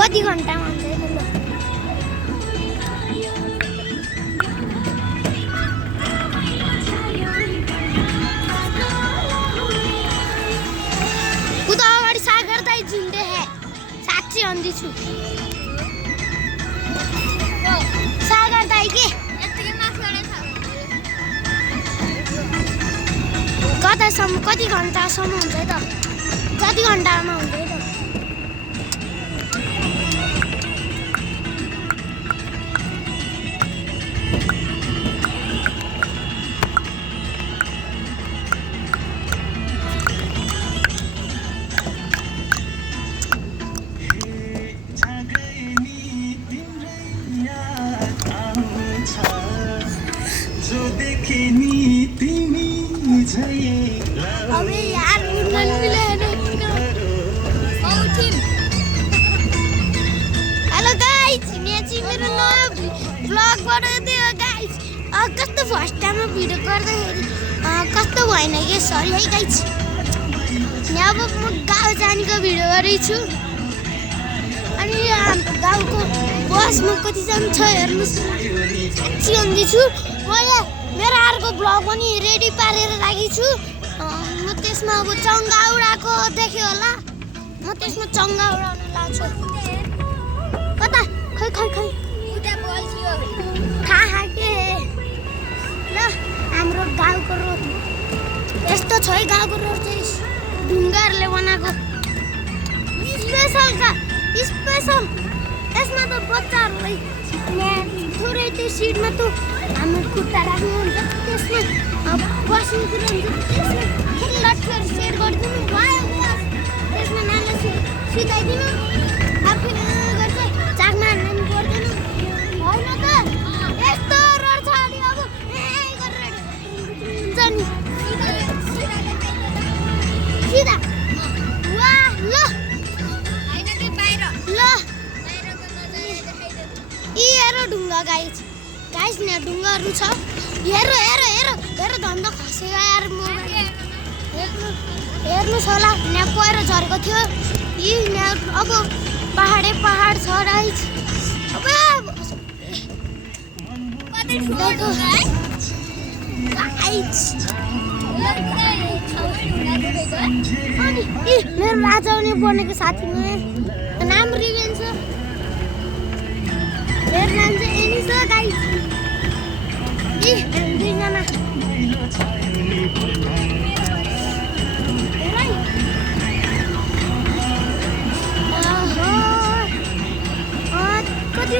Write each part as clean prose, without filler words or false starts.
कति घन्टामा हुन्छ ल उता अगाडि सागर दाइ झुन्डे है साँच्ची भन्दै छु सागर दाइ के कतासम्म कति घन्टासम्म हुन्छ त कति घन्टामा हुन्छ त अबे यार मुन्नन मिलेन हेलो गाइस यहाँ चाहिँ मेरो नयाँ भ्लग बनाइदियो गाइस कस्तो फर्स्ट टाइममा भिडियो गर्दाखेरि कस्तो भएन के सरी है गाइस यहाँ अब म गाउँ जानेको भिडियो गरेछु अनि हाम्रो गाउँको बसमा कतिजना छ हेर्नुहोस् साँच्ची भन्दैछु म यहाँ मेरो अर्को भ्लग पनि रेडी पारेर राखेको छु म त्यसमा अब चङ्गा उडाको देख्यो होला म त्यसमा चङ्गा उडाउन लाग्छु कता खै खै खै थाहा के ल हाम्रो गाउँको रोड यस्तो छ है गाउँको रोड चाहिँ ढुङ्गाहरूले बनाएको स्पेसल यसमा त बच्चाहरूलाई थोरै त्यो सिटमा त हाम्रो खुट्टा राख्नु हुन्छ त्यसमा बस्ने कुरा हुन्छ त्यसमा लट्ठीहरू सेट गरिदिनु भयो त्यसमा नानी सिकाइदिनु आफूले गर्छ चाकमा हान्नु पर्दैन होइन त यस्तो रोड छ अनि अब गरेर हुन्छ नि सिधा वा ल ल यी हेरो ढुङ्गा गाइस यहाँ ढुङ्गाहरू छ हेर धन्दा खसेको यार मोबाइल हेर्नुहोस् होला यहाँ पहिरो झरेको थियो यी यहाँ अब पहाड छ गाइस अब अनि मेरो राजाउने बनेको साथीमा नाम रिभेन छ मेरो नाम चाहिँ एनी छ गाइस दुईजना कति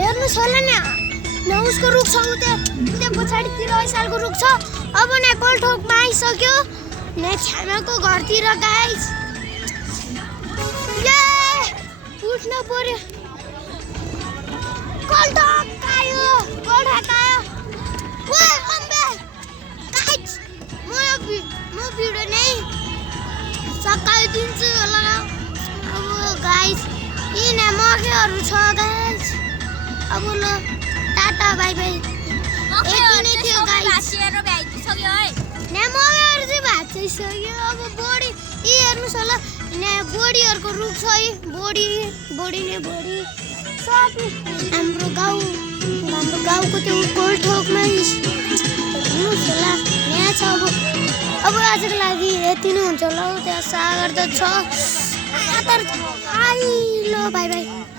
हेर्नुहोस् होला नि उसको रुख छ त्यहाँ पछाडितिर सालको रुख छ अब यहाँ गोलठोकमा आइसक्यो यहाँ छ्यामाको घरतिर गाइस उठ्न पर्यो गोलठोक आयो गोलठोक आयो म भिडियो नै सकाइदिन्छु होला अब गाइस यहाँ मकैहरू छ गाइस अब ल टाटा बाई बाई यति नै थियो गाइस यहाँ मकैहरू चाहिँ भाँचिसक्यो अब बोडी यी हेर्नुहोस् होला यहाँ बोडीहरूको रुख छ है बोडी सब हाम्रो गाउँको त्यो गोलठोकमा हेर्नुहोस् होला यहाँ छ अब आजको लागि यति नै हुन्छ होला त्यहाँ सागर त छ ल बाई बाई